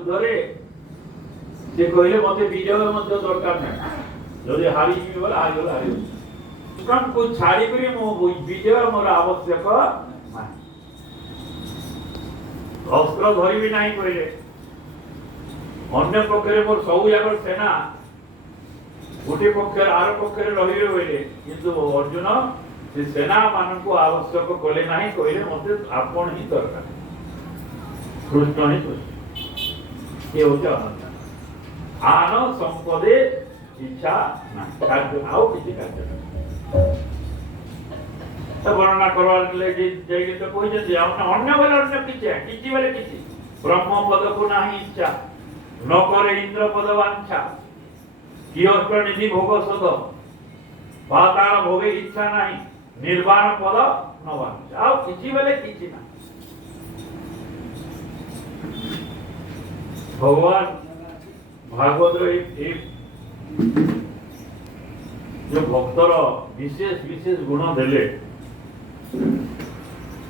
युद्ध रे से कहले मते विजय मध्य दरकार नहीं जदि हारी जी बोला हारी बोला हारी तुम को छाड़ी करी मो विजय मोर आवश्यक नहीं अस्त्र धरी भी नहीं कहले अन्य पक्षरे मोर सब जाकर सेना गोटे पक्ष आर पक्ष रही बोले किंतु अर्जुन से सेना मान को आवश्यक कले ना कहले मत आपण ही दरकार कृष्ण ही कृष्ण ये होता आन संपदे इच्छा ना कार्य आओ किसी कार्य तो वर्णना करवार ले जे तो कोई जे अन्य वाला अन्य किछि वाले किछि ब्रह्म पद को नाही इच्छा न करे इंद्र पद वांछा कियस्त निधि भोग सद पाताल भोगे इच्छा नहीं निर्वाण पद न वांछा आओ किछि वाले किछि ना भगवान भागवत एक जो भक्तर विशेष विशेष गुण देले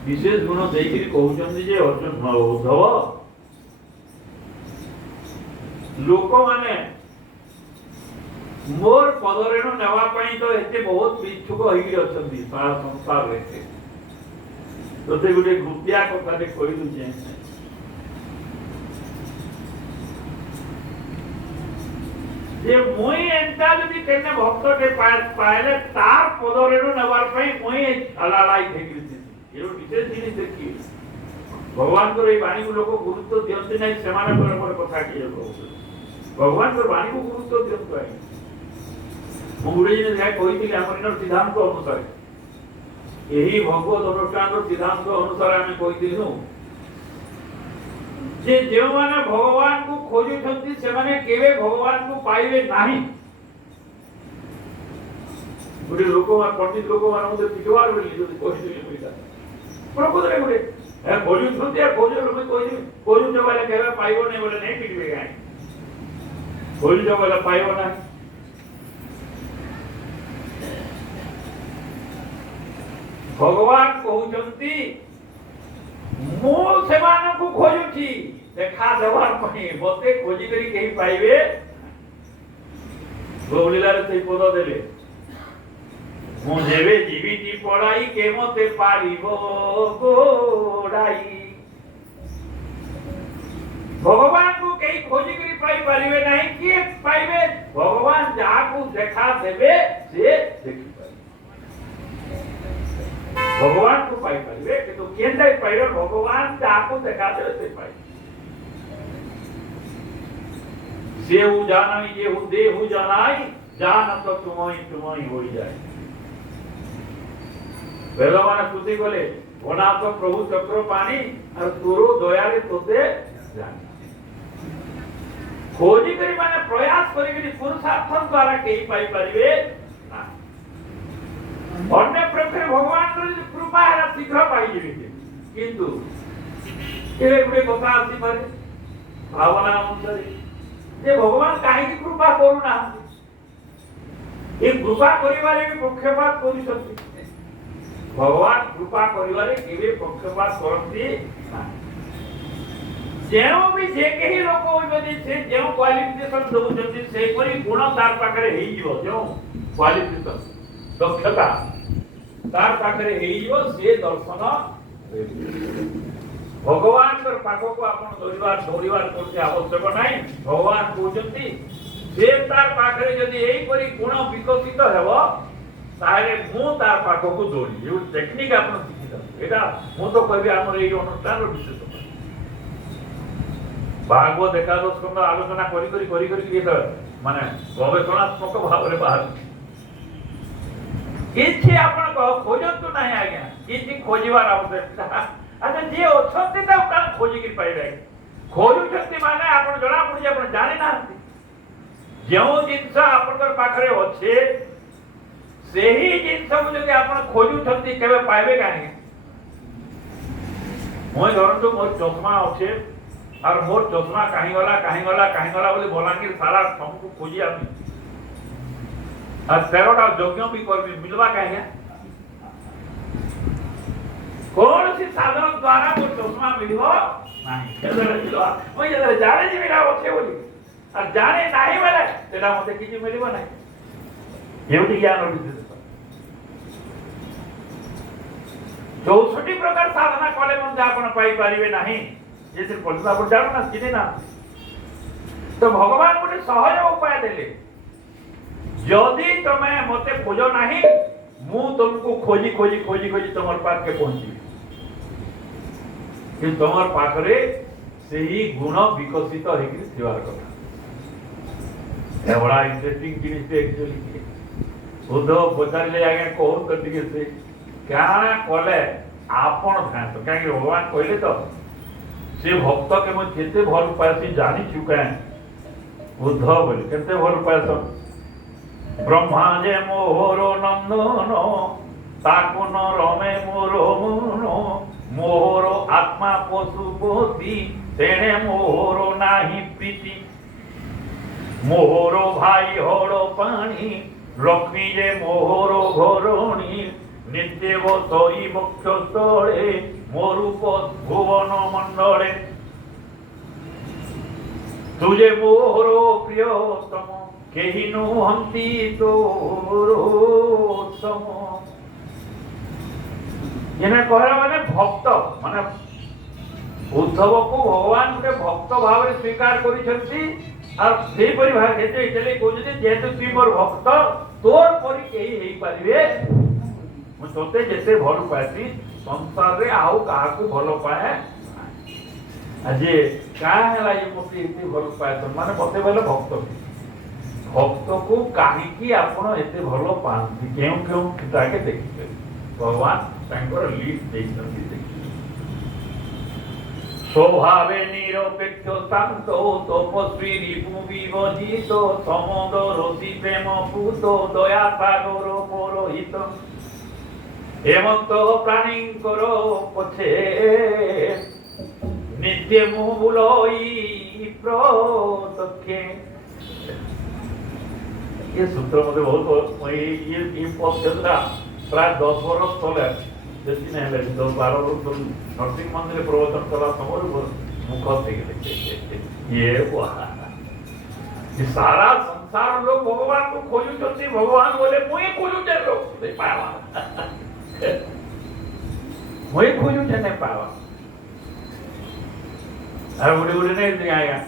विशेष गुण देकरी कहउचंदी जे अर्जुन उद्धव लोक माने मोर पदरेणु नेवा पई तो एते बहुत इच्छुक होई अछंदी सारा संसार रे तोते गुटे गुप्तिया कथा दे कहि दुचे जे मोई एंता जदि केने भक्त के पाइले तार पदरेणु नेवार पई मोई अलालाई देखिछि एरो विशेष जिनिस देखि भगवान को ए वाणी को लोक गुरुत्व दियंते नै सेमाने पर कथा किए भगवान को वाणी को गुरुत्व दियंतो है मुगुड़े ने जाय कहिथिले हमर सिद्धांत अनुसार एही भगवत अनुष्ठान सिद्धांत अनुसार हमें कहिथिलु जे जो माने भगवान को खोजुछंती से माने केवे भगवान को पाइबे नाही गुटे लोक मान पंडित लोक मान मुझे पिटवार बोली जो कहिथिले पइता प्रकृति रे गुटे ए खोजुछंती आ खोजो लोक कहिथि खोजु जो वाले केवे पाइबो नै बोले नै पिटबे गाय खोजु जो वाले पाइबो ना भगवान कहउचंती मो सेमान को खोजुची देखा देवार पई मते खोजी करी केही पाइबे गोलीला रे सेई पद देले मो जेबे जीविती पड़ाई के मते पारिबो गोडाई भगवान को केही खोजी करी पाई पारिबे नाही के पाइबे भगवान जहा को देखा देबे से देखि भगवान को पाई पाइबे कि तो केंद्र पाइबे भगवान जाको देखा दे से पाई से हु जानाई ये हु दे हु जानाई जान तो तुमई हो जाए भगवान स्तुति बोले होना तो प्रभु चक्र पानी और तोरो दया रे तोते जान खोजी करी माने प्रयास करी करी पुरुषार्थ द्वारा केही पाई परिबे ना अन्य प्रकार भगवान कृपा है शीघ्र पाई जेबे किंतु एले गुटे कथा आसी मारे भावना अनुसार जे भगवान काहे की कृपा करू ना ए कृपा करिवारे पक्षपात करि सकती भगवान कृपा करिवारे केबे पक्षपात करती ना जेउ भी जे केही लोक होइबे से जेउ क्वालिफिकेशन दउचंती से परि गुण तार पाखरे हेई जिवो जेउ क्वालिफिकेशन दक्षता तार पाखरे हेइयो से दर्शन भगवान कर पाखो को आपण दौड़िबार करते आवश्यक नाही भगवान कहउचंती से तार पाखरे यदि एई परि गुण विकसित हेबो तारे मु तार पाखो को दौड़ी यो टेक्निक आपण शिखिदा एटा मु तो कहबी हमर एई अनुष्ठान रो विशेषता भागवत एकादश स्कंद आलोचना करी करी ये माने गवेषणात्मक भाव रे बाहर किछि आपण को खोजत नाही आज्ञा किछि खोजिबार आवश्यकता अच्छा जे अछते ता काल खोजी कि पाइबे खोजु छथि माने आपण जणा पड़ी आपण जानि ना जेउ जिंस आपनकर पाखरे अछि सेही जिंस को जदि आपण खोजु छथि केबे पाइबे काहे मोय धरतो मोर चश्मा अछि और मोर चश्मा काहे गला बोली बलांगीर सारा सबको खोजी आमी और 13टा यज्ञ भी करबी मिलवा काहे कौन सी साधन द्वारा वो चश्मा मिलिबो नहीं मुझे जाने जी मेरा अच्छे बोली और जाने नहीं बोले तेरा मते किसी मिलिबो नहीं एवढी ज्ञान विद्युत 64 प्रकार साधना कले मध्य आपण पाई पारिबे नाही जे पढ़ला पर जानो ना किने ना तो भगवान गोटे सहज उपाय देले जदि तमे मते खोजो नाही मु तुमको खोजी खोजी खोजी खोजी तुमर पास के पहुंची कि तुमर पाखरे सेही गुण विकसित हेकि थिवार कथा एवढा इंटरेस्टिंग जिनिस एक्चुअली उद्धव पचारे आगे कहूँ तो टिके से क्या कले आपण ध्यान तो कहीं भगवान कहले तो से भक्त के मैं केते भल पासी जानी चुका उद्धव बोले केते भल पास ब्रह्मा जे मोहर नंदन ताको न रमे मोर मन मोहर आत्मा पशुपति तेणे मोहर नाही प्रीति मोहर भाई हड़ पानी लक्ष्मी जे मोहर घरणी नित्यव तई मोक्ष स्थले मोरूप भुवन मंडले तुझे मोहर प्रियतम केहि नुहंती तोरोत्तम इन्हें कहला माने भक्त माने उद्धव को भगवान के भक्त भाव स्वीकार करिसंती और सेही परि भाग हेते चले कहते जेते तू मोर भक्त तोर परि केही हेई परिबे मु तोते जेते भल पासी संसार रे आउ काहा को भल पाए अजे का हला ये मते एते भल पाए माने मते बोले भक्त भक्त को काहे की आपण एते भल पांती केउ केउ ताके देखिबे भगवान तांकर लिस्ट देखि स्वभावे निरपेक्ष शांत तपस्वी रिपु विभजित समोदरसी प्रेम पूत दया सागर पुरोहित हेमंत प्राणी करो पछे नित्य मुबुलई प्रतक्षे ये सूत्र मुझे बहुत ये पद्धति प्राय 10 वर्ष तले जति नहीं है 10-12 वर्ष नरसिंह मंदिर प्रवचन कला समय मुख ये सारा संसार लोग भगवान को खोजु भगवान बोले मुई खोजु लोग नहीं पावा मुई खोजु नहीं पावा और गुटे गुटे नहीं आया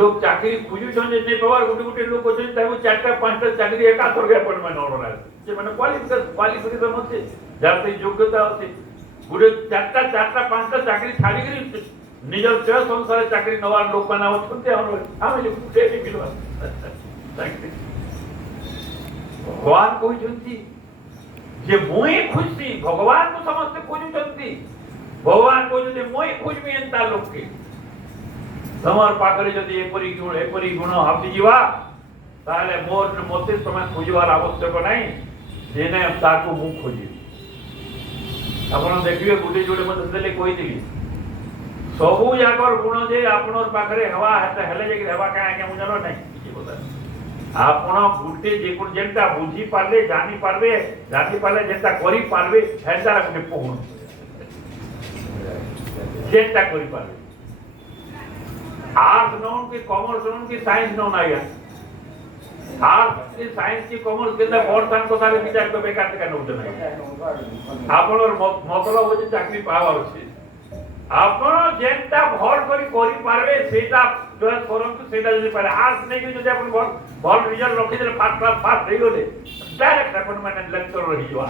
लोग चाकरी खोजु नहीं पावर गुटे गुटे लोग कहते ताको 4-5टा चाकरी एका थरके अपॉइंटमेंट ऑर्डर आए जे माने क्वालिफिकेशन होते जाते योग्यता होते गुटे 4टा 5टा चाकरी छाड़ी करी निजर चॉइस अनुसार चाकरी नवा लोक माने होते हम गुटे भी मिलवा भगवान कहउछंती जे मोई खुशी भगवान को समस्त खोजुछंती भगवान कहउछंती मोई खोजबी एंता लोक के तमर पाखरे जदि एपरी गुण हापी जीवा ताले मोर मते समय खोजवार आवश्यक नहीं जेने ताको मु खोजी आपण देखिबे गुटे जोडे मते देले कोइ दिली सबु जाकर गुण जे आपनर पाखरे हवा हेता हेले जे हवा काहे के मुजरो नहीं की बोला आपण गुटे जे कोन जेंटा बुझी पाले जानी पाले जेंटा करी पारबे हेता गुटे पहुन जेंटा करी पारबे आर्ट्स नोन की कॉमर्स नोन की साइंस नोन आया आर्ट्स की साइंस की कॉमर्स के अंदर और सान को सारे विचार को बेकार से करना होता नहीं आपनर मतलब होचे चाकरी पावर होचे आपण जेंटा भर करी पारबे सेटा चॉइस करंतु सेटा जदी पारे आर्ट्स नै कि जदी आपण भल रिजल्ट रखि दे फास्ट हे गले डायरेक्ट अपॉइंटमेंट लेक्चर रही जवा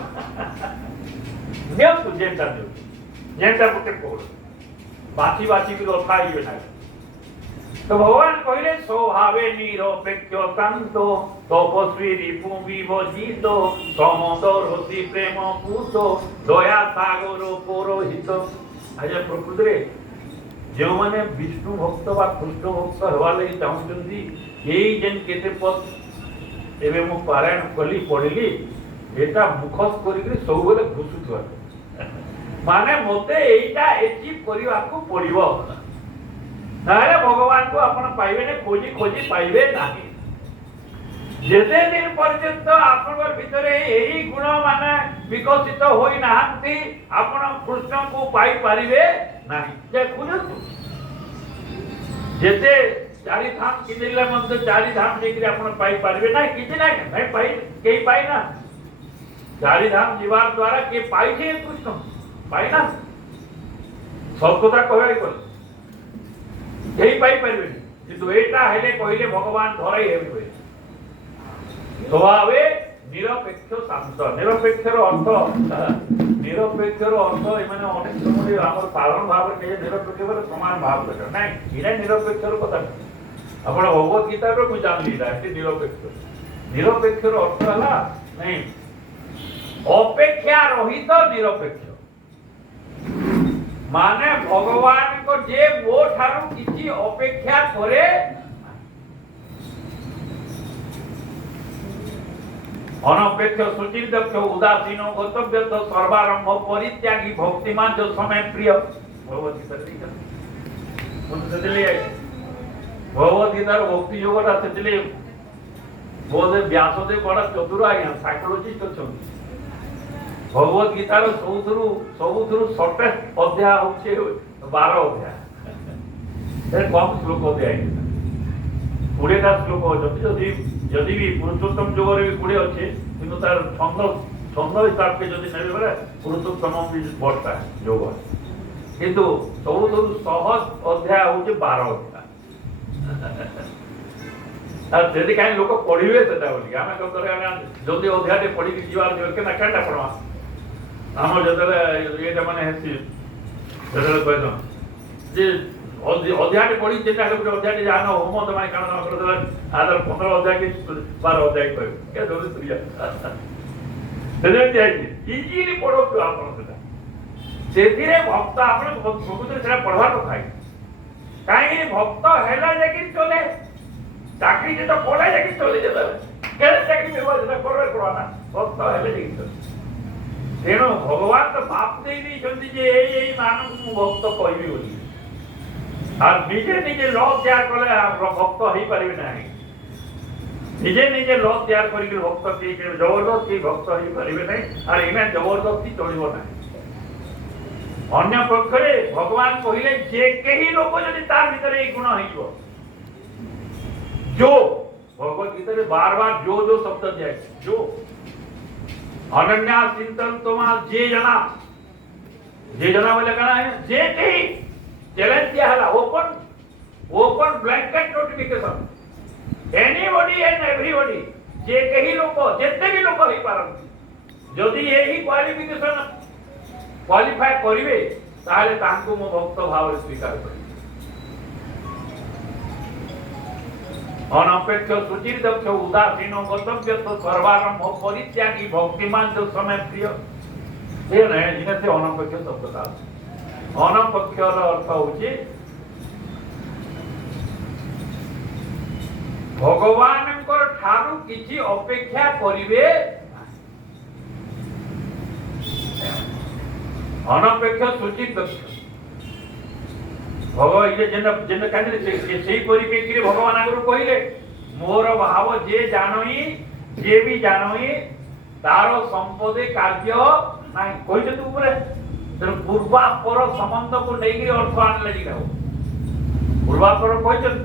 नेम तू जेंटा पुटे कोड बाची की लोथा ही बना तो भगवान कहले स्वभावे निरपेक्ष शांत तपस्वी रिपु विभजित समोदरसी प्रेम पूत दया सागर पुरोहित आज प्रकृति रे जो माने विष्णु भक्त बा कृष्ण भक्त हेबा लगी चाहउछंती एई जेन केते पद एबे मु पारायण कली पढिली एटा मुखस करी के सब बेले घुसुथवा माने मते एटा अचीव करिवा को पड़िबो नारे भगवान को आपण पाइबे ने खोजी खोजी पाइबे नाही जेते दिन पर्यंत आपनर भितरे एही गुण माने विकसित होई नाहंती आपण कृष्ण को पाई पारिबे नाही जे खोजतु जेते चारि धाम किनिले मते चारि धाम जेकि आपण पाई पारबे ना किछि ना नहीं पाई केही पाई ना चारि धाम जीवार द्वारा के पाई जे कृष्ण पाई ना सब कथा कहै कोन केही पाई पारबे किंतु एटा हेले कहिले भगवान धराई हेबे स्वभावे निरपेक्ष शांत निरपेक्षर अर्थ एमाने अनेक समय हमर साधारण भाव के निरपेक्ष पर समान भाव कर नहीं इना निरपेक्षर कथा आपण भगवत गीता रो को जान लीला कि निरपेक्षर अर्थ हला नहीं अपेक्षा रहित निरपेक्ष माने भगवान को जे वो ठारू किछि अपेक्षा करे अनपेक्ष सुचिंतक उदासीन गतव्य तो सर्वारंभ परित्यागी भक्तिमान जो समय प्रिय भगवत गीता भगवत गीतार भक्ति योगटा से बोधे व्यासदेव बड़ा चतुर आज्ञा साइकोलॉजिस्ट अच्छा भगवत गीतार सबुथुरु शॉर्टेस्ट अध्याय होचे 12 अध्याय कम श्लोक अध्याय 20 श्लोक जदि भी पुरुषोत्तम जोगर भी 20 अच्छे किंतु तार छंद हिसाब के जदि नेबे बले पुरुषोत्तम भी बड़ता जोग किंतु सबुथुरु सहज अध्याय होचे 12 अध्याय जदि काई लोक पढिबे सेटा बोली आमे कब करे जदि अध्याय पढि कि जीवार जो के ना कांडा पडवा हम जदले एटा माने हेसी जदले कहतो जे अध्याय पढ़ी जेटा के अध्याय जान होम तमाय कान कर देला आदर 15 अध्याय के 12 अध्याय कह के जोली प्रिय तेरे जाई इजीली पढ़ो तो आपन सेटा सेथिरे भक्त आपन भगवत सेटा पढ़वा तो खाई काई भक्त हेला जेकि चले चाकरी जे तो पढ़ा जेकि चले जेता के चाकरी में सेटा करवे पड़वाना भक्त हेले जेकि चले तेनो भगवान तो बाप देई नी जल्दी जे एई मानव भक्त कहबी बोली और निजे निजे लॉ तैयार करले भक्त होई परिबे नाही निजे निजे लॉ तैयार करी के भक्त के जबरदस्ती भक्त होई परिबे नाही और इमे जबरदस्ती चलिबो नाही अन्य पक्षरे भगवान कहिले जे केही लोक जदि तार भीतर ए गुण होइबो जो भगवत गीता रे बार-बार जो शब्द दिया जो अनन्या चिंतन तोमा जे जना बोले कना है जे केही चैलेंज दिया है open blanket notification anybody and everybody जे कही लोक जेते भी लोक होई पारन जदी एही क्वालिफिकेशन क्वालिफाई करिवे ताले तांको मो भक्त भाव स्वीकार करि अनपेक्ष सुचिंतक उदासीन गतव्य तो सर्वारंभ परित्यागी भक्तिमान जो समय प्रिय ये नहीं जिने से अनपेक्ष शब्द का अनपेक्षर अर्थ होची भगवानकर ठारू किछि अपेक्षा करिवे अनपेक्ष सुचिंतक भगवान ये जन कांदे सेही परिप्रेक्षी रे भगवान आगु कहिले मोर भाव जे जानई जे भी जानई तार संपदे कार्य नाही कहि तू ऊपर पूर्वा पर संबंध को लेकर अर्थ आनले जिका पूर्वा पर कहछन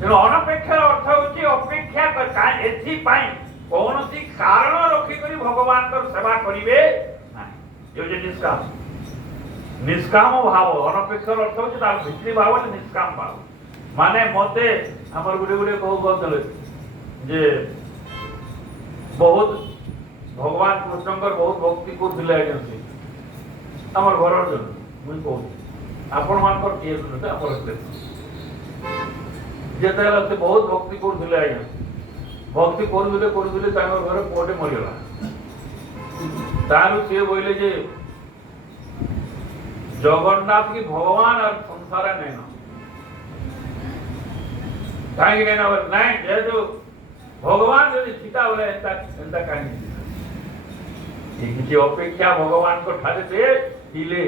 तेनो अनपेक्षा अर्थ होची अपेक्षा का एथि पाई कोनोसी कारण रखी करी भगवान कर सेवा करिवे नाही यो जे निष्काम भाव अनपेक्ष अर्थ होची तार भित्री भाव ले निष्काम भाव माने मते हमर गुडे कहू बोलतले जे बहुत भगवान कृष्णकर बहुत भक्ति करथिले एजेंसी हमर घर जन मुई कहू आपण मानकर के सुनते आपण जेते से बहुत भक्ति करथिले आज्ञा भक्ति करुले तांकर घर कोटे मरिगला तारु से बोले जे जगन्नाथ की भगवान और संसार नहीं ना कहीं नहीं ना नहीं जे जो भगवान जो सीता बोले एंता कहीं किसी अपेक्षा भगवान को ठारे से दिले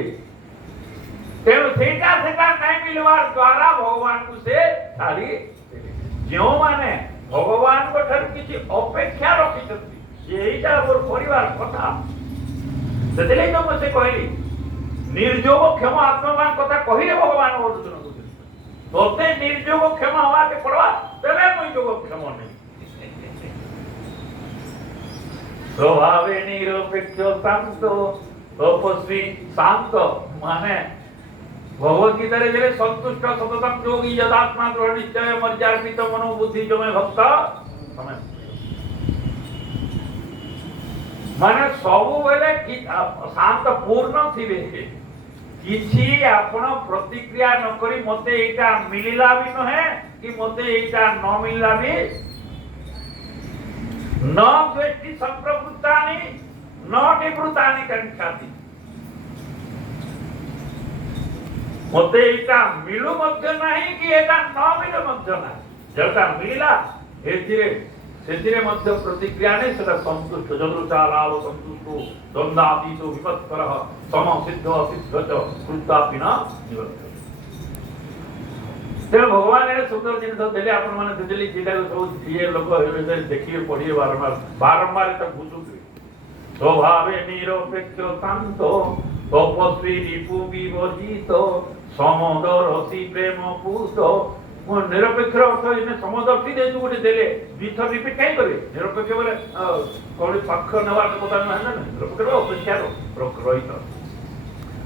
तेणु सेटा नहीं मिलवार द्वारा भगवान को से छाड़ी जो माने भगवान को ठारे किसी अपेक्षा रखी यहीटा मोर परिवार कथा से तो मुझे कहली निर्जोग क्षमा आत्मवान कथा कहले भगवान अर्जुन तोते निर्जोग क्षमा हवा के पड़वा तेरे कोई जोग क्षमा नहीं स्वभावे निरपेक्ष शांत तपस्वी शांत माने भगवत गीता रे जे संतुष्ट सततम योगी यदात्मा दृढ़ निश्चय मर्यार्पित मनोबुद्धि जो में भक्त समय माने सब बेले शांत पूर्ण थिबे किछि आपण प्रतिक्रिया न करी मते एटा मिलिला भी नहे कि मते एटा न मिलिला भी न द्वेष्टि संप्रवृत्तानि न निवृत्तानि कंक्षाति मते एटा मिलु मध्य नहीं कि एटा न मिलु मध्य नहीं जेटा मिलिला एथिरे सेथिरे मध्य प्रतिक्रिया ने सेटा संतुष्ट जदृचा लाभ संतुष्ट द्वंद्वातीत विपत्करः सम सिद्ध असिद्ध च कृतापि न निवर्तते तेरे भगवान ने सुंदर जिनिस देले आपण माने देले जेटा सब ये लोक देखिए पढ़िए बारंबार तक बुझुते स्वभावे निरपेक्ष शांत तपस्वी रिपु विवर्जित समदर्शी प्रेम पूत निरपेक्ष अर्थ इने समदर्शी दे गुटे देले द्विथर रिपीट काई करे निरपेक्ष बोले कोन पक्ष नवा কথা না না निरपेक्ष अपेक्षा रहित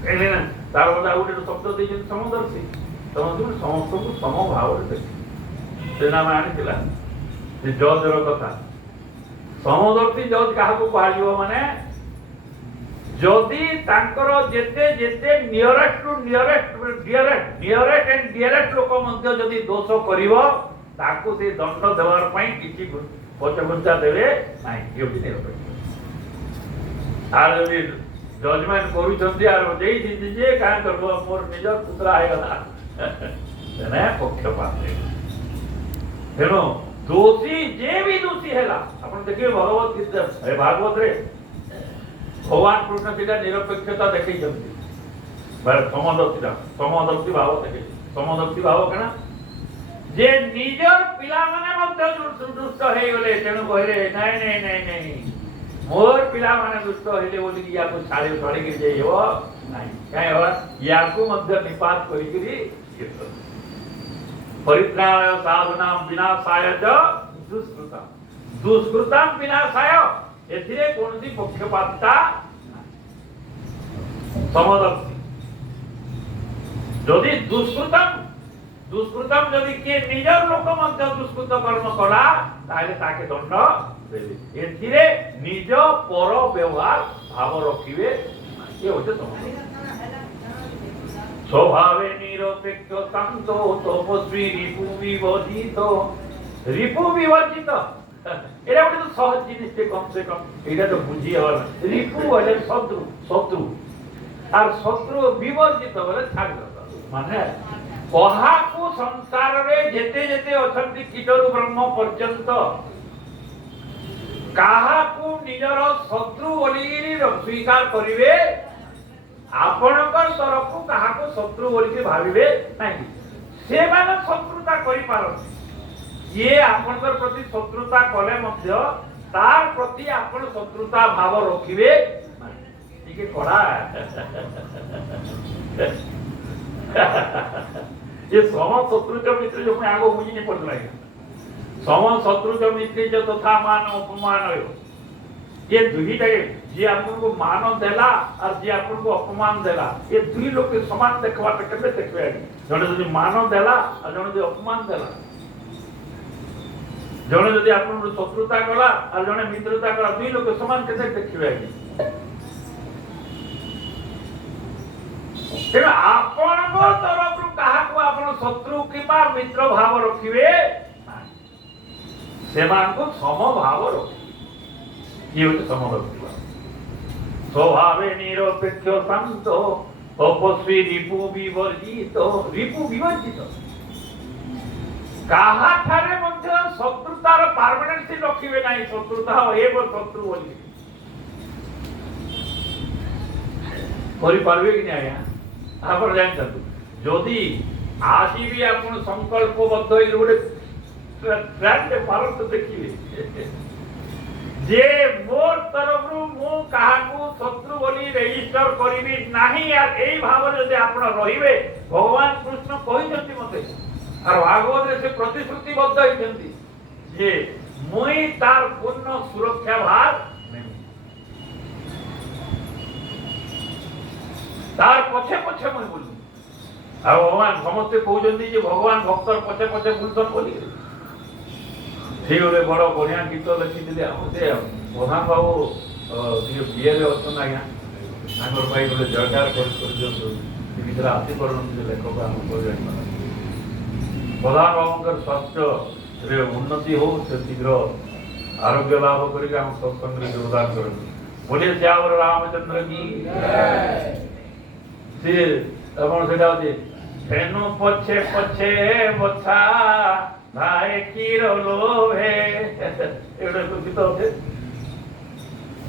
एले ना तार बदा गुटे शब्द दे समदर्शी समझ समस्त को सम भाव रे देखि सेना में आनिथिला जे जज रो कथा समदर्शी जज काहा को कहलियो माने जदि तांकर जेते जेते nearest to nearest and dearest लोक मध्य जदि दोष करिवो ताकू से दंड देवार पई किछि पचगुंचा देबे नाही योगी निरपेक्ष आर जदि जजमेंट करू जंदी आर देई दी जे का करबो मोर निज पुत्रा आय गला तने पक्षपात हेनो दोषी जे भी दोषी हैला अपन देखिए भगवत गीता ए भागवत रे भगवान कृष्ण सीधा निरपेक्षता देखै जंती बार समदर्शी भाव देखै समदर्शी भाव कना जे निजर पिला माने मध्य दुष्ट हे गले तेनु कहले नाही नाही नाही नाही मोर पिला माने दुष्ट हेले बोली कि याको छाड़े छाड़े के जे हो नाही काय हो याको मध्य निपात करी करी परित्राणाय साधना विनाशाय च दुष्कृतां विनाशाय एथिरे कोनसी पक्षपातता समदर्शी जदि दुष्कृतम जदि के निजर लोक मध्य दुष्कृत कर्म कला ताले ताके दंड देबे एथिरे निज पर व्यवहार भाव रखिबे ये होते स्वभावे निरपेक्ष शांत तपस्वी रिपु विवर्जित एरा गोटे तो सहज जिनिस ते कम से कम एटा तो बुझी हवा रिपु वाले शत्रु और शत्रु विवर्जित बोले छाड़ दो माने कहा को संसार रे जेते जेते अछंती कीटरु ब्रह्म पर्यंत कहा को निजर शत्रु बोली स्वीकार करिवे आपणकर तरफ कहा को शत्रु बोली के भाबिबे नाही से माने शत्रुता करि पारନ୍ତି ये आपनकर प्रति शत्रुता कले मध्य तार प्रति आपण शत्रुता भाव रखिबे ठीक है कड़ा ये सम शत्रु च मित्र जो मैं आगो बुझी नहीं पड़ला सम शत्रु च मित्र जो तथा मान अपमान हो ये दुहीटा जे आपन को मान देला और जे आपन को अपमान देला ये दुई लोग के समान देखवा त केबे देखबे जने जदि मान देला और जने जदि अपमान देला जने जदि आपन शत्रुता कला और जने मित्रता कला दुई लोग समान केते देखिबे तेरा आपन को तरफ कहा को आपन शत्रु किबा मित्र भाव रखिबे सेमान को सम भाव रखिबे ये होते समदर्शी स्वभावे निरपेक्ष शांत तपस्वी रिपु विवर्जित काहा थारे मध्य शत्रुतार परमानेंसी रखिबे नाही शत्रुता एव शत्रु बोली करि पारबे कि नाही आपण जानतु जदि आसी भी आपण संकल्पबद्ध होई गोटे ट्रैक भारत देखिबे जे मोर तरफ मु काहाकू शत्रु बोली रजिस्टर करिबी नाही यार एई भाव जदि आपण रहिबे भगवान कृष्ण कहि जति मते और भागवत से प्रतिश्रुतिबद्ध होइछन्ति जे मुई तार पूर्ण सुरक्षा भार नहीं तार पछे पछे मुई बोलू आ भगवान समस्ते कहउछन्ति जे भगवान भक्तर पछे पछे बुलछन बोली से गोटे बड़ बढ़िया गीत लिखिथिले हमसे प्रधान बाबू बीए अछन आज्ञा तांकर भाई गोटे जयकार कर गीतरा आसी पारन लेखक आम प्रधान बाबूंकर स्वास्थ्य रे उन्नति हो से शीघ्र आरोग्य लाभ करके हम सत्संग रे योगदान कर बोले श्यावर रामचंद्र की से अपन सेटा होते फेनु पछे पछे बछा भाई कीर लोभे एटा गीत होते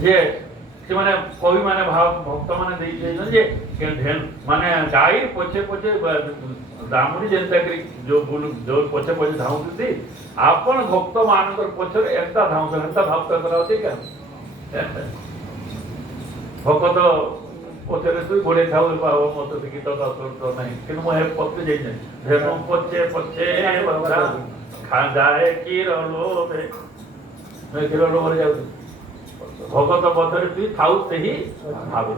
जे से माने कवि माने भाव भक्त माने देई जे जे माने गाई पछे पछे दामुरी जनता जो जो पछे पछे धाउंती आपण भक्त मानकर पछे एकता धाउंत एकता भाव कराउते क्या भक्त पछे तू गोड़े थाउ बाबा मत गीत का सुर नहीं किन मोहे पत्ते जाई नहीं धेनु पछे पछे बच्चा खा जाए की लोभे मैं की लोभे जाउ भगत बदरे तू थाउ से ही भावे